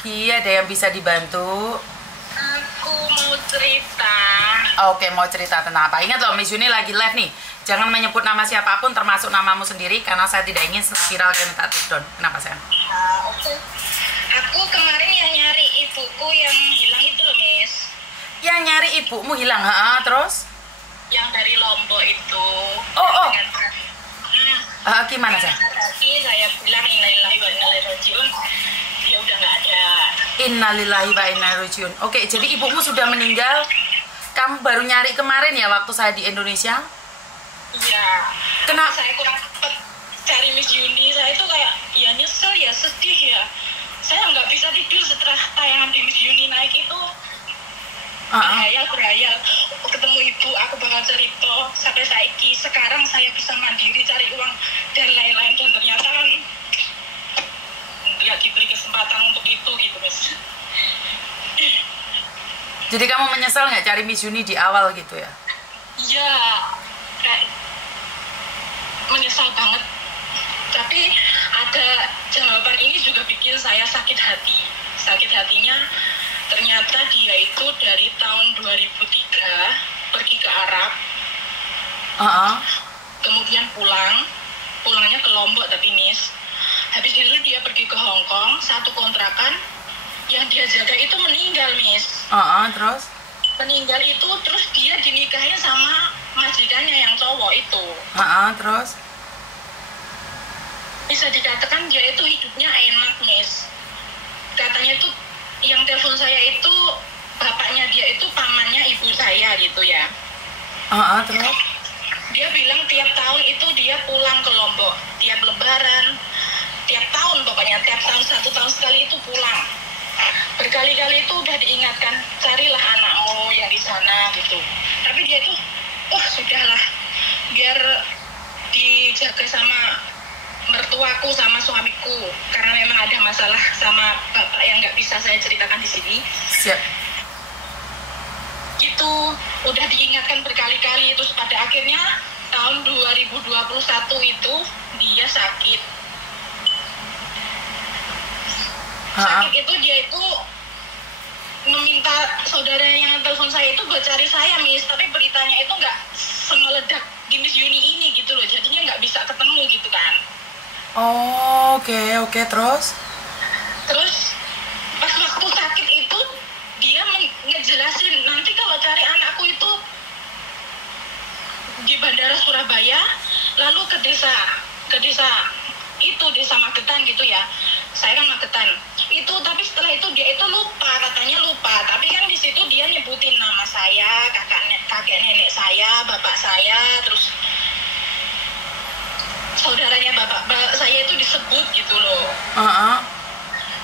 pagi, ada yang bisa dibantu? Aku mau cerita. Oke, mau cerita tentang apa? Ingat loh, Miss Yuni lagi live nih. Jangan menyebut nama siapapun, termasuk namamu sendiri, karena saya tidak ingin viral dan minta take down. Kenapa, sayang? Oke. Aku kemarin yang nyari ibuku yang hilang itu loh, Miss. Yang nyari ibumu hilang, terus? Yang dari Lombok itu. Oh. Gimana, Karena sayang? tadi saya bilang innalillahi wa inna ilaihi rajiun. Dia udah nggak ada. Innalillahi wa inna ilaihi rajiun. Oke, jadi ibumu sudah meninggal. Kamu baru nyari kemarin ya waktu saya di Indonesia? Iya. Kenapa? Saya kurang cepet cari Miss Yuni. Saya itu kayak ya nyesel ya, sedih ya. Saya nggak bisa tidur setelah tayangan di Miss Yuni naik itu. Berhayal ketemu ibu, aku bakal cerita sampai saiki. Sekarang saya bisa mandiri cari uang dan lain-lain, dan ternyata kan nggak diberi kesempatan untuk itu gitu, Miss. Jadi kamu menyesal nggak cari Miss Yuni di awal gitu ya? Iya, kayak menyesal banget. Tapi ada jawaban ini juga bikin saya sakit hati. Sakit hatinya ternyata dia itu dari tahun 2003 pergi ke Arab. Kemudian pulangnya ke Lombok tapi, Miss. Habis itu dia pergi ke Hong Kong, satu kontrakan yang dia jaga itu meninggal, Miss. Terus? Meninggal itu, terus dia dinikahin sama majikannya yang cowok itu. Terus? Bisa dikatakan dia itu hidupnya enak, Miss. Katanya itu yang telepon saya itu bapaknya dia itu pamannya ibu saya gitu ya. Terus? Dia bilang tiap tahun itu dia pulang ke Lombok, tiap lebaran, tiap tahun pokoknya, tiap tahun 1 tahun sekali itu pulang. Berkali-kali itu udah diingatkan, carilah anakmu yang di sana gitu. Tapi dia itu, sudahlah, biar dijaga sama mertuaku sama suamiku, karena memang ada masalah sama bapak yang nggak bisa saya ceritakan di sini. Siap. Gitu, udah diingatkan berkali-kali, terus pada akhirnya tahun 2021 itu dia sakit. Sakit itu dia itu meminta saudara yang telepon saya itu buat cari saya, Miss, tapi beritanya itu nggak semeledak di Miss Yuni ini gitu loh, jadinya nggak bisa ketemu gitu kan. Oke, terus pas waktu sakit itu dia ngejelasin nanti kalau cari anakku itu di bandara Surabaya, lalu ke desa itu, desa Magetan gitu ya. Saya kan Magetan itu, tapi setelah itu dia itu katanya lupa, tapi kan di situ dia nyebutin nama saya, kakek nenek saya, bapak saya, terus saudaranya bapak saya itu disebut gitu loh.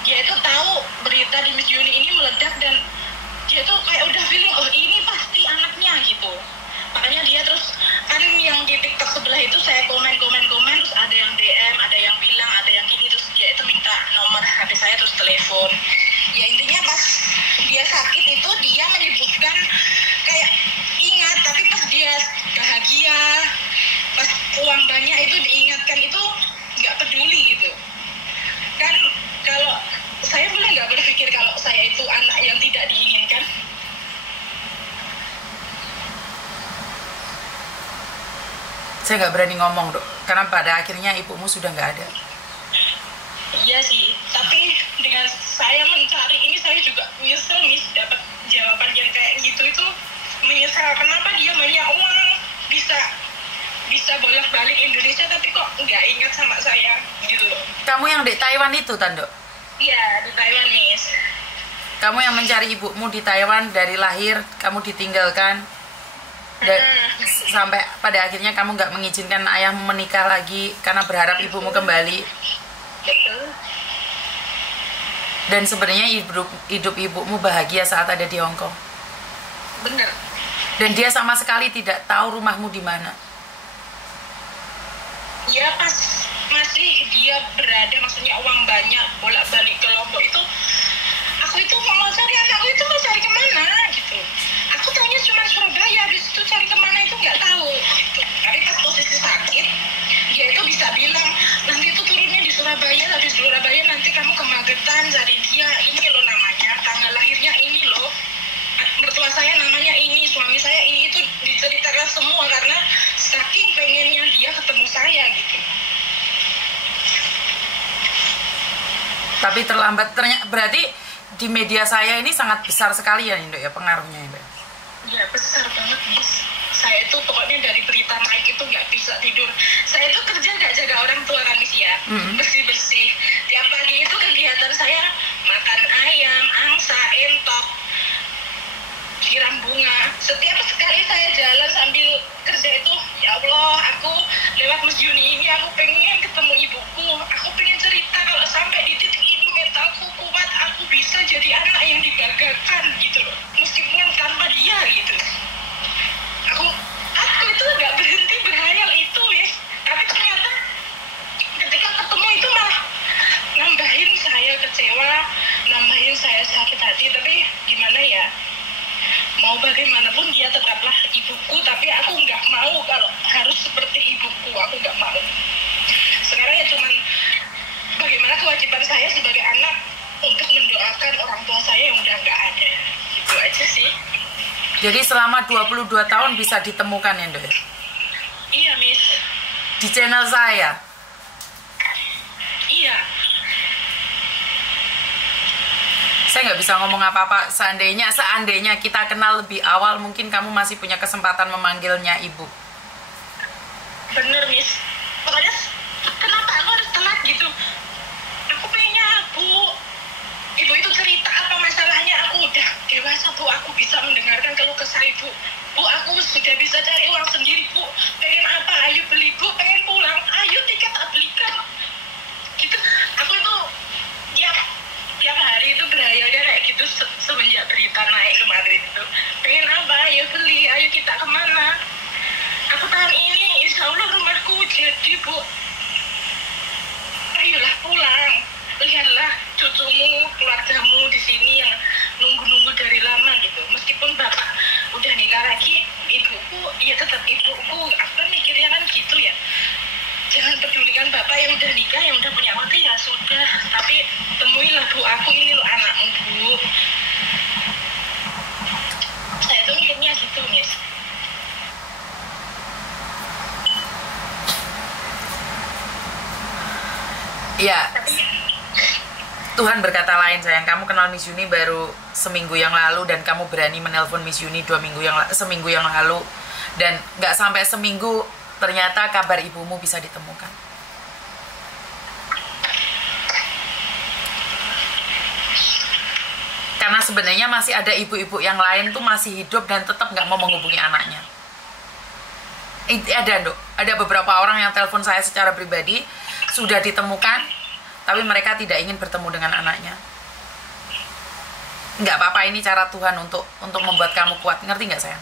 Dia itu tahu berita di Miss Yuni ini meledak, dan dia tuh kayak udah feeling, ini pasti anaknya gitu. Makanya dia terus kan yang di TikTok sebelah itu saya komen, terus ada yang DM, ada yang bilang, ada yang gini, terus dia itu minta nomor HP saya terus telepon. Ya intinya pas dia sakit itu dia menyebutkan kayak ingat, tapi pas dia bahagia, pas uang banyak itu diingatkan itu nggak peduli gitu. Kan kalau saya boleh nggak berpikir kalau saya itu anak yang tidak diinginkan? Saya nggak berani ngomong, Dok, karena pada akhirnya ibumu sudah nggak ada. Iya sih, tapi dengan saya mencari ini saya juga menyesal, Miss, dapat jawaban yang kayak gitu itu menyesal. Kenapa dia banyak uang, bisa bolak-balik Indonesia tapi kok nggak ingat sama saya gitu loh. Kamu yang di Taiwan itu, Tando? Iya, di Taiwan, Miss. Kamu yang mencari ibumu di Taiwan dari lahir, kamu ditinggalkan, dan sampai pada akhirnya kamu nggak mengizinkan ayahmu menikah lagi karena berharap ibumu kembali. Betul. Dan sebenarnya hidup ibumu bahagia saat ada di Hong Kong. Bener. Dan dia sama sekali tidak tahu rumahmu di mana. Ya pas masih dia berada, maksudnya uang banyak, bolak-balik ke Lombok itu, aku itu mau cari anakku itu mau cari kemana gitu. Aku taunya cuma Surabaya, habis itu cari kemana itu nggak tahu gitu. Tapi pas posisi sakit, dia itu bisa bilang nanti itu turunnya di Surabaya, habis Surabaya nanti kamu ke Magetan cari dia, ini Tapi terlambat, berarti di media saya ini sangat besar sekali ya Indo ya pengaruhnya Indo. Ya besar banget Miss. Saya itu pokoknya dari berita naik itu nggak bisa tidur. Saya itu kerja nggak jaga orang tua kan Miss ya, bersih-bersih. Tiap pagi itu kegiatan saya makan ayam, angsa, entok, siram bunga. Setiap sekali saya jalan sambil kerja itu, ya Allah, aku lewat Miss Yuni ini aku pengen ketemu ibuku. Aku pengen cerita kalau sampai di titik ini mentalku kuat, aku bisa jadi anak yang dibanggakan gitu loh. Meskipun tanpa dia gitu. Aku itu nggak berhenti berhayal itu ya. Tapi ternyata ketika ketemu itu malah nambahin saya kecewa, nambahin saya sakit hati. Tapi gimana ya, mau bagaimanapun dia tetaplah ibuku, tapi aku nggak mau kalau harus seperti ibuku, aku nggak mau. Sekarang ya cuman bagaimana kewajiban saya sebagai anak untuk mendoakan orang tua saya yang udah nggak ada, gitu aja sih. Jadi selama 22 tahun bisa ditemukan ya Ndo ya? Iya Miss. Di channel saya? Iya. Saya nggak bisa ngomong apa-apa. Seandainya kita kenal lebih awal, mungkin kamu masih punya kesempatan memanggilnya ibu. Bener Miss. Pokoknya kenapa aku harus telat gitu? Aku pengennya ibu itu cerita apa masalahnya. Aku udah dewasa Bu, aku bisa mendengarkan keluh kesah ibu. Bu, aku sudah bisa cari uang sendiri Bu. Pengen apa? Ayo beli Bu. Pengen pulang? Ayo tiket tak belikan. Gitu. Aku itu tiap hari itu berhayalnya kayak gitu semenjak berita naik kemarin itu. Pengen apa? Ayo beli. Ayo kita kemana? Aku tahun ini insya Allah rumahku jadi Bu. Ayolah pulang. Lihatlah cucumu, keluargamu di sini yang nunggu-nunggu dari lama gitu. Meskipun bapak udah nikah lagi, ibuku ya tetap ibuku. Aku kan mikirnya kan gitu ya. Jangan pedulikan bapak yang udah nikah, yang udah punya anak ya sudah. Tapi temuilah Bu, aku ini loh anakmu Bu. Saya tuh mikirnya gitu Miss. Iya. Tuhan berkata lain sayang, kamu kenal Miss Yuni baru seminggu yang lalu dan kamu berani menelpon Miss Yuni seminggu yang lalu, dan nggak sampai seminggu ternyata kabar ibumu bisa ditemukan. Karena sebenarnya masih ada ibu-ibu yang lain tuh masih hidup dan tetap nggak mau menghubungi anaknya. Ada beberapa orang yang telepon saya secara pribadi, sudah ditemukan tapi mereka tidak ingin bertemu dengan anaknya. Nggak apa-apa, ini cara Tuhan untuk membuat kamu kuat. Ngerti nggak sayang?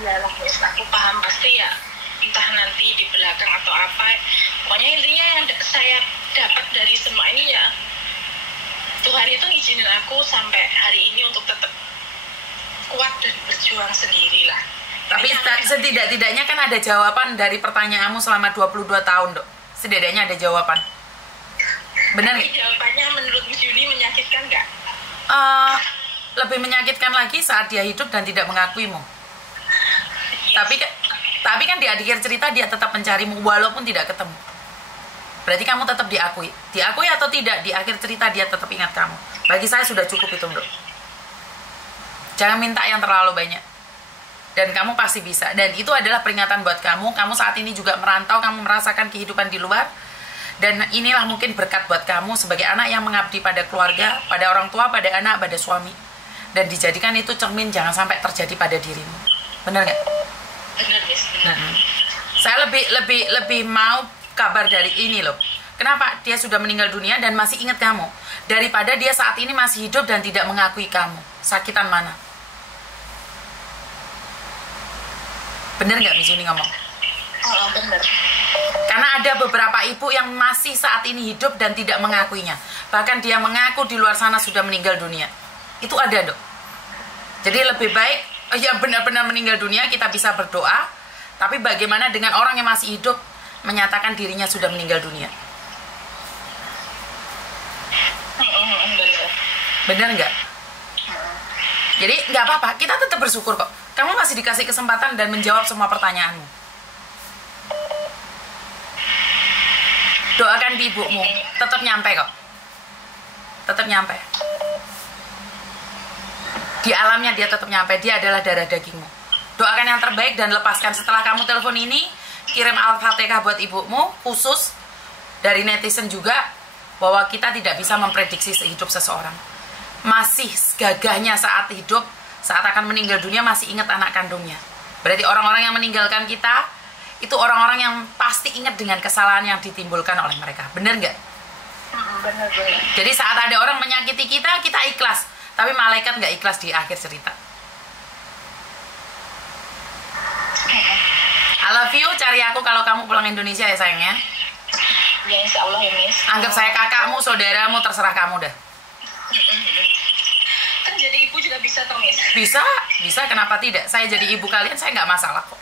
Iya lah, aku paham pasti ya. Entah nanti di belakang atau apa. Pokoknya intinya yang saya dapat dari semua ini ya, Tuhan itu ngizinin aku sampai hari ini untuk tetap kuat dan berjuang sendirilah. Tapi setidak-tidaknya kan ada jawaban dari pertanyaanmu selama 22 tahun, Dok. Setidaknya ada jawaban. Benar nggak? Jawabannya menurut Miss Yuni menyakitkan nggak? Lebih menyakitkan lagi saat dia hidup dan tidak mengakuimu. Yes. Tapi kan di akhir cerita dia tetap mencarimu walaupun tidak ketemu. Berarti kamu tetap diakui. Diakui atau tidak, di akhir cerita dia tetap ingat kamu. Bagi saya sudah cukup itu, Dok. Jangan minta yang terlalu banyak. Dan kamu pasti bisa. Dan itu adalah peringatan buat kamu. Kamu saat ini juga merantau, kamu merasakan kehidupan di luar. Dan inilah mungkin berkat buat kamu sebagai anak yang mengabdi pada keluarga, pada orang tua, pada anak, pada suami. Dan dijadikan itu cermin jangan sampai terjadi pada dirimu. Benar nggak? Benar, Miss. Benar. Saya lebih mau kabar dari ini loh. Kenapa? Dia sudah meninggal dunia dan masih ingat kamu. Daripada dia saat ini masih hidup dan tidak mengakui kamu. Sakitan mana? Bener nggak Miss Yuni ngomong? Oh, bener. Karena ada beberapa ibu yang masih saat ini hidup dan tidak mengakuinya. Bahkan dia mengaku di luar sana sudah meninggal dunia. Itu ada, Dok. Jadi lebih baik ya benar-benar meninggal dunia kita bisa berdoa. Tapi bagaimana dengan orang yang masih hidup menyatakan dirinya sudah meninggal dunia? Bener nggak? Jadi nggak apa-apa, kita tetap bersyukur kok. Kamu masih dikasih kesempatan dan menjawab semua pertanyaanmu. Doakan di ibumu, tetap nyampe kok. tetap nyampe. Di alamnya dia tetap nyampe, dia adalah darah dagingmu. Doakan yang terbaik dan lepaskan. Setelah kamu telepon ini, kirim Al-Fatihah buat ibumu, khusus dari netizen juga, bahwa kita tidak bisa memprediksi hidup seseorang. Masih gagahnya saat hidup, saat akan meninggal dunia masih ingat anak kandungnya. Berarti orang-orang yang meninggalkan kita, itu orang-orang yang pasti ingat dengan kesalahan yang ditimbulkan oleh mereka. Bener nggak? Bener. Jadi saat ada orang menyakiti kita, kita ikhlas. Tapi malaikat nggak ikhlas di akhir cerita. I love you, cari aku kalau kamu pulang Indonesia ya sayangnya. Ya insya Allah ya Miss. Anggap saya kakakmu, saudaramu, terserah kamu dah. Kan jadi ibu juga bisa toh Miss? Bisa, kenapa tidak? Saya jadi ibu kalian, saya nggak masalah kok.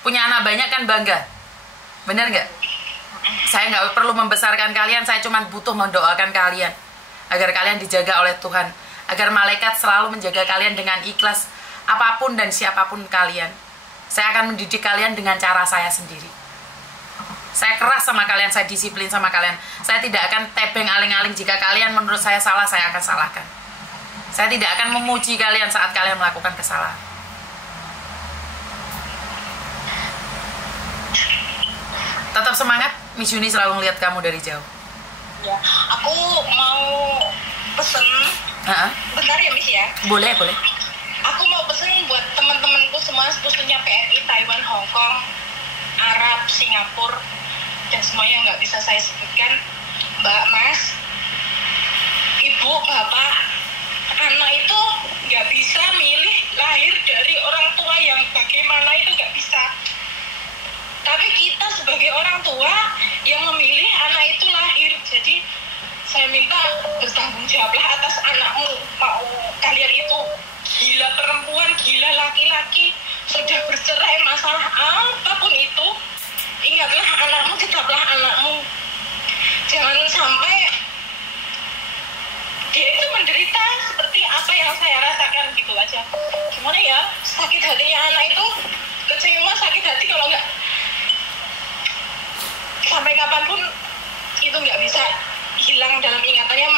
Punya anak banyak kan bangga. Bener nggak? Saya nggak perlu membesarkan kalian, saya cuma butuh mendoakan kalian. Agar kalian dijaga oleh Tuhan. Agar malaikat selalu menjaga kalian dengan ikhlas. Apapun dan siapapun kalian. Saya akan mendidik kalian dengan cara saya sendiri. Saya keras sama kalian, saya disiplin sama kalian. Saya tidak akan tebeng aling-aling. Jika kalian menurut saya salah, saya akan salahkan. Saya tidak akan memuji kalian saat kalian melakukan kesalahan. Tetap semangat, Miss Yuni selalu melihat kamu dari jauh. Ya, aku mau pesen. Bentar ya Miss ya? Boleh. Aku mau pesen buat teman-temanku semua, khususnya PNI, Taiwan, Hong Kong, Arab, Singapura, dan semuanya nggak bisa saya sebutkan. Mbak, Mas, Ibu, Bapak, anak itu nggak bisa milih lahir dari orang tua yang bagaimana, itu nggak bisa. Tapi kita sebagai orang tua yang memilih anak itu lahir. Jadi saya minta bertanggung jawablah atas anakmu. Mau kalian itu gila perempuan, gila laki-laki, sudah bercerai, masalah apapun itu, ingatlah anakmu, tetaplah anakmu. Jangan sampai dia itu menderita seperti apa yang saya rasakan gitu aja. Gimana ya, sakit hatinya anak itu, kecewa, sakit hati kalau nggak sampai kapanpun itu nggak bisa hilang dalam ingatannya,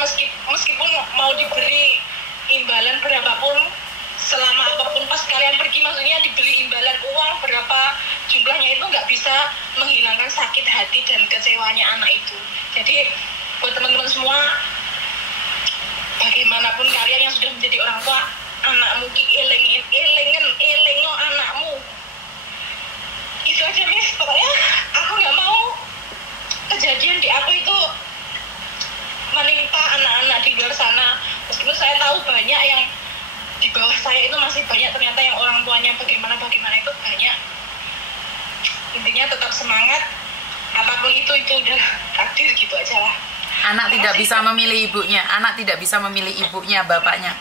meskipun mau diberi imbalan berapapun, selama apapun pas kalian pergi, maksudnya diberi imbalan uang berapa jumlahnya, itu nggak bisa menghilangkan sakit hati dan kecewanya anak itu. Jadi buat teman-teman semua, bagaimanapun kalian yang sudah menjadi orang tua, anakmu elengo anakmu. Itu aja Miss, pokoknya aku nggak mau kejadian di aku itu menimpa anak-anak di luar sana. Meskipun saya tahu banyak yang di bawah saya itu masih banyak ternyata yang orang tuanya bagaimana itu banyak. Intinya tetap semangat, apapun itu udah takdir gitu aja lah. Anak tidak bisa memilih ibunya, anak tidak bisa memilih ibunya, bapaknya.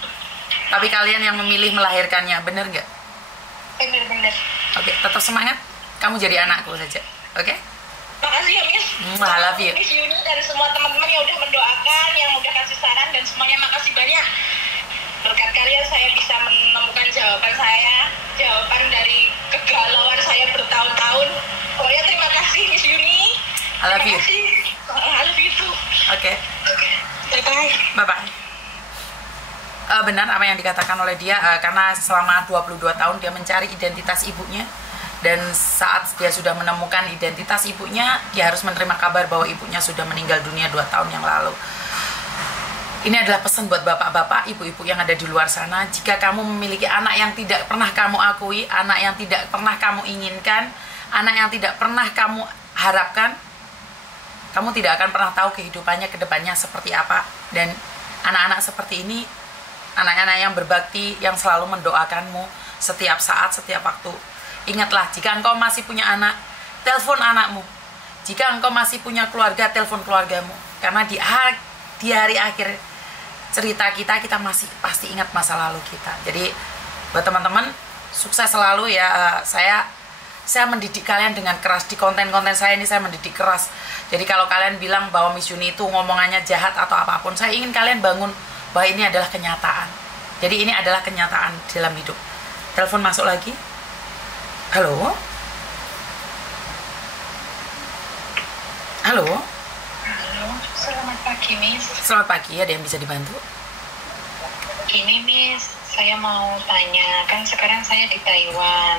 Tapi kalian yang memilih melahirkannya, bener nggak? Bener. Oke, tetap semangat. Kamu jadi anakku saja, oke? Makasih ya Miss. I love you. Miss Yuni dan semua teman-teman yang udah mendoakan, yang udah kasih saran, dan semuanya makasih banyak. Berkat kalian saya bisa menemukan jawaban dari kegalauan saya bertahun-tahun. Pokoknya terima kasih Miss Yuni. I love you. I love you too. Oke. Bye-bye. Benar apa yang dikatakan oleh dia, karena selama 22 tahun dia mencari identitas ibunya. Dan saat dia sudah menemukan identitas ibunya, dia harus menerima kabar bahwa ibunya sudah meninggal dunia 2 tahun yang lalu. Ini adalah pesan buat bapak-bapak, ibu-ibu yang ada di luar sana. Jika kamu memiliki anak yang tidak pernah kamu akui, anak yang tidak pernah kamu inginkan, anak yang tidak pernah kamu harapkan, kamu tidak akan pernah tahu kehidupannya ke depannya seperti apa. Dan anak-anak seperti ini, anak-anak yang berbakti, yang selalu mendoakanmu setiap saat, setiap waktu. Ingatlah, jika engkau masih punya anak, telepon anakmu. Jika engkau masih punya keluarga, telepon keluargamu. Karena di hari akhir cerita kita masih pasti ingat masa lalu kita. Jadi buat teman-teman, sukses selalu ya. Saya mendidik kalian dengan keras. Di konten-konten saya ini saya mendidik keras. Jadi kalau kalian bilang bahwa Miss Yuni itu ngomongannya jahat atau apapun, saya ingin kalian bangun bahwa ini adalah kenyataan. Jadi ini adalah kenyataan dalam hidup. Telepon masuk lagi. Halo? Halo, selamat pagi. pagi, Miss. Selamat pagi, ada yang bisa dibantu? Gini, Miss, saya mau tanya, kan sekarang saya di Taiwan.